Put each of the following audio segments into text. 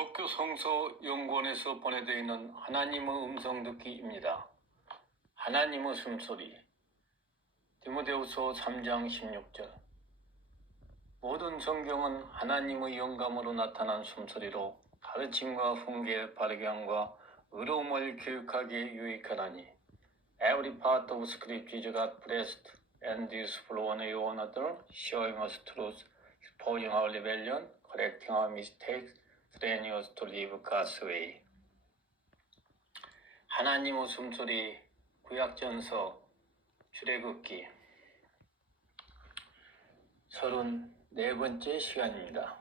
기독교 성서 연구원에서 보내되어 있는 하나님의 음성 듣기입니다. 하나님의 숨소리 디모데후서 3장 16절 모든 성경은 하나님의 영감으로 나타난 숨소리로 가르침과 훈계, 바르게함과 의로움을 교육하기에 유익하다니 Every part of scripture is God blessed and one way or another, showing us truth, exposing our rebellion, correcting our mistakes, training us to live God's way. 하나님의 숨소리 구약전서 출애굽기 서른 네 번째 시간입니다.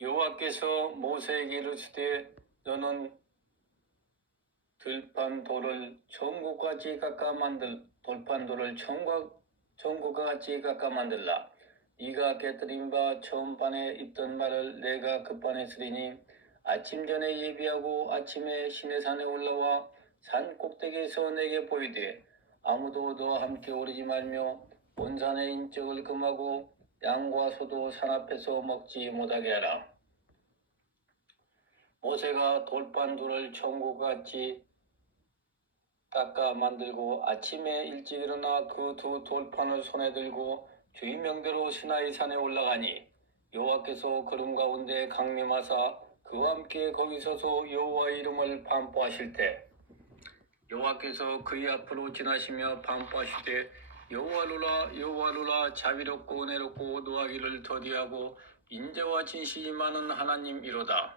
여호와께서 모세에게 이르시되 너는 들판 돌을 천국과 같이 깎아 만들 돌판 돌을 천과 천국과 같이 깎아 만들라. 네가 깨뜨린 바 처음 반에 입던 말을 내가 급반에 쓰리니 아침 전에 예비하고 아침에 시내 산에 올라와 산 꼭대기에서 내게 보이되 아무도 너와 함께 오르지 말며 온 산의 인적을 금하고 양과 소도 산 앞에서 먹지 못하게 하라. 모세가 둘을 천국같이 깎아 만들고 아침에 일찍 일어나 그 두 돌판을 손에 들고 주의 명대로 시나이 산에 올라가니 여호와께서 구름 가운데 강림하사 그와 함께 거기 서서 여호와의 이름을 반포하실 때 여호와께서 그의 앞으로 지나시며 반포하시되 여호와루라 여호와루라 자비롭고 은혜롭고 노하기를 더디하고 인자와 진실이 많은 하나님이로다.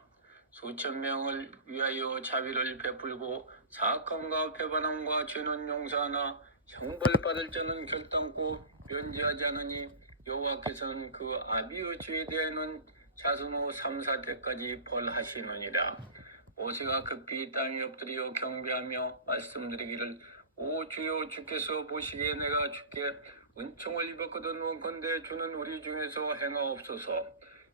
수천 명을 위하여 자비를 베풀고 사악함과 배반함과 죄는 용서하나 형벌받을 자는 결단코 면제하지 않으니 여호와께서는 그 아비의 죄에 대하여는 자손 후 3, 4대까지 벌하시느니라. 모세가 급히 땅에 엎드려 경배하며 말씀드리기를 오 주여 주께서 보시기에 내가 주께 은총을 입었거든 원컨대 주는 우리 중에서 행하옵소서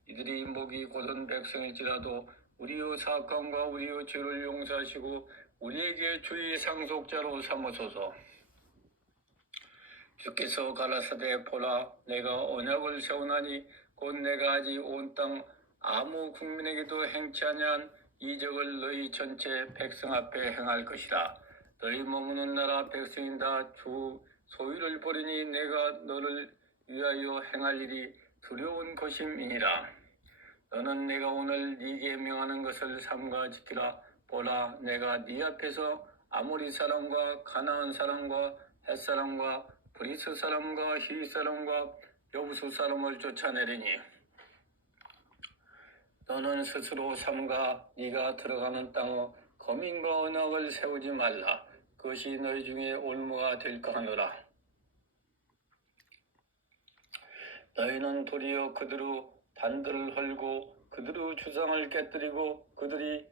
이들이 목이 곧은 백성일지라도 우리의 사악함과 우리의 죄를 용서하시고 우리에게 주의 상속자로 삼으소서 주께서 가라사대 보라 내가 언약을 세우나니 곧 내가 아직 온 땅 아무 국민에게도 행치 아니한 이적을 너희 전체 백성 앞에 행할 것이라. 너희 머무는 나라 백성인 다주 소유를 버리니 내가 너를 위하여 행할 일이 두려운 것임이니라. 너는 내가 오늘 네게 명하는 것을 삼가 지키라. 보라 내가 네 앞에서 아모리 사람과 가나안 사람과 햇 사람과 브리스 사람과 히 사람과 여부수 사람을 쫓아내리니 너는 스스로 삼가 네가 들어가는 땅의 거민과 언약을 세우지 말라. 그것이 너희 중에 올무가 될까 하노라. 너희는 도리어 그들의 단들을 헐고 그들의 주상을 깨뜨리고 그들이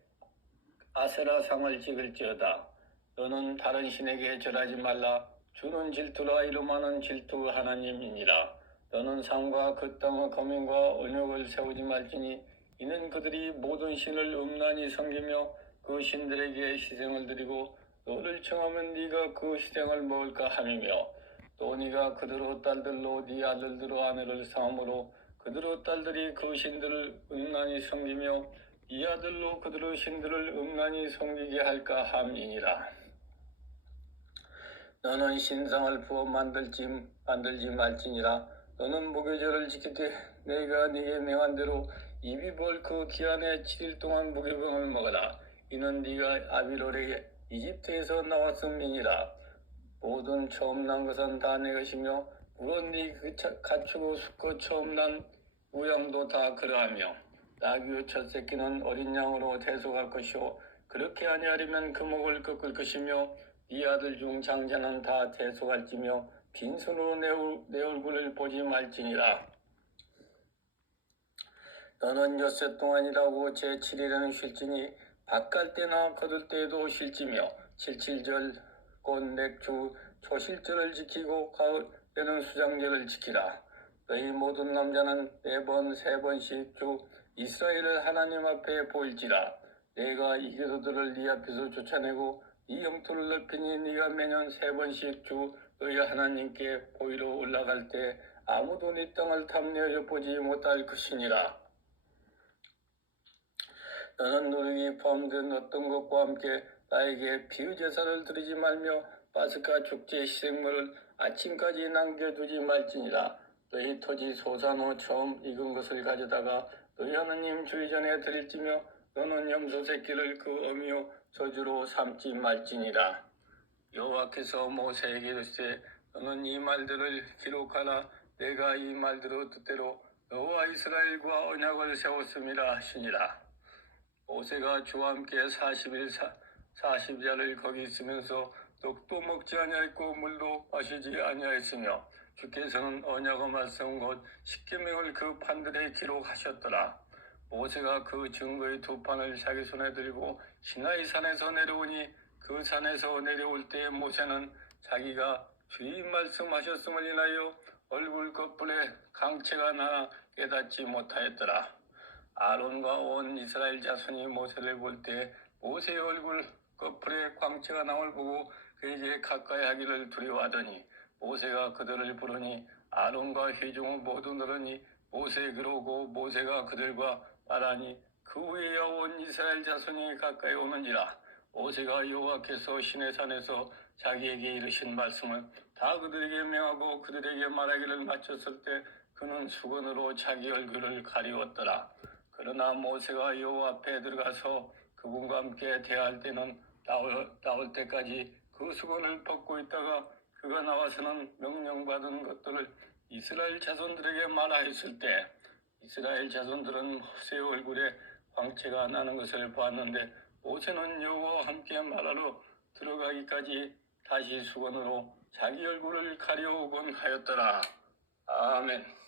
아세라상을 찍을지어다. 너는 다른 신에게 절하지 말라 주는 질투라 이름하는 질투 하나님이니라 너는 상과 그 땅의 거민과 언약을 세우지 말지니 이는 그들이 모든 신을 음란히 섬기며 그 신들에게 희생을 드리고 너를 청하면 네가 그 희생을 먹을까 함이며 또 네가 그들의 딸들로 네 아들들의 아내를 삼으로 그들의 딸들이 그 신들을 음란히 섬기며 이 아들로 그들의 신들을 음란히 섬기게 할까 함이니라. 너는 신상을 부어 만들지 만들지 말지니라. 너는 무교절을 지키되 내가 네게 명한 대로 입이 벌 그 기한에 7일 동안 무교병을 먹어라. 이는 네가 아비로레 이집트에서 나왔음이니라. 모든 처음 난 것은 다 내 것이며 물론 네그 가축의 수컷 처음 난 우양도 다 그러하며 나귀의 첫 새끼는 어린 양으로 대속할 것이요 그렇게 아니하려면 그 목을 꺾을 것이며 네 아들 중 장자는 다 대속할지며 빈손으로 내, 얼- 내 얼굴을 보지 말지니라 너는 엿새 동안이라고 제7일에는 쉴지니 밭갈 때나 거둘 때에도 쉴지며 칠칠절 곧 맥주 초실절을 지키고 가을에는 수장절을 지키라 너희 모든 남자는 네 번, 세 번씩 주 이스라엘을 하나님 앞에 보일지라. 내가 이 교도들을 네 앞에서 쫓아내고 이 영토를 넓히니 네가 매년 세 번씩 주 너희 하나님께 보이러 올라갈 때 아무도 네 땅을 탐내어 보지 못할 것이니라. 너는 누르기 포함된 어떤 것과 함께 나에게 비유 제사를 드리지 말며 파스카 축제 시생물을 아침까지 남겨두지 말지니라 너희 토지 소산후 처음 익은 것을 가져다가 너희 하나님 주의 전에 드릴지며 너는 염소 새끼를 그 어미요 저주로 삼지 말지니라. 여호와께서 모세에게 이르시되 너는 이 말들을 기록하라 내가 이 말대로 뜻대로 너와 이스라엘과 언약을 세웠음이라 하시니라. 모세가 주와 함께 40일 사, 40야를 거기 있으면서 떡도 먹지 아니하였고 물도 마시지 아니하였으며 주께서는 언약의 말씀 곧 십계명을 그 판들에 기록하셨더라 모세가 그 증거의 두 판을 자기 손에 들고 시나이 산에서 내려오니 그 산에서 내려올 때 모세는 자기가 주의 말씀하셨음을 인하여 얼굴 끝불에 강체가 나 깨닫지 못하였더라. 아론과 온 이스라엘 자손이 모세를 볼 때 모세의 얼굴 끝불에 광채가 나올 보고 그에게 가까이 하기를 두려워하더니 모세가 그들을 부르니 아론과 회중을 모두 늘으니 모세 그러고 모세가 그들과 말하니 그 후에 온 이스라엘 자손이 가까이 오는지라 모세가 여호와께서 시내 산에서 자기에게 이르신 말씀을 다 그들에게 명하고 그들에게 말하기를 마쳤을 때 그는 수건으로 자기 얼굴을 가리웠더라. 그러나 모세가 여호와 앞에 들어가서 그분과 함께 대할 때는 나올, 나올 때까지 그 수건을 벗고 있다가 그가 나와서는 명령받은 것들을 이스라엘 자손들에게 말하였을 때 이스라엘 자손들은 모세의 얼굴에 광채가 나는 것을 보았는데 모세는 여호와와 함께 말하러 들어가기까지 다시 수건으로 자기 얼굴을 가려오곤 하였더라. 아멘.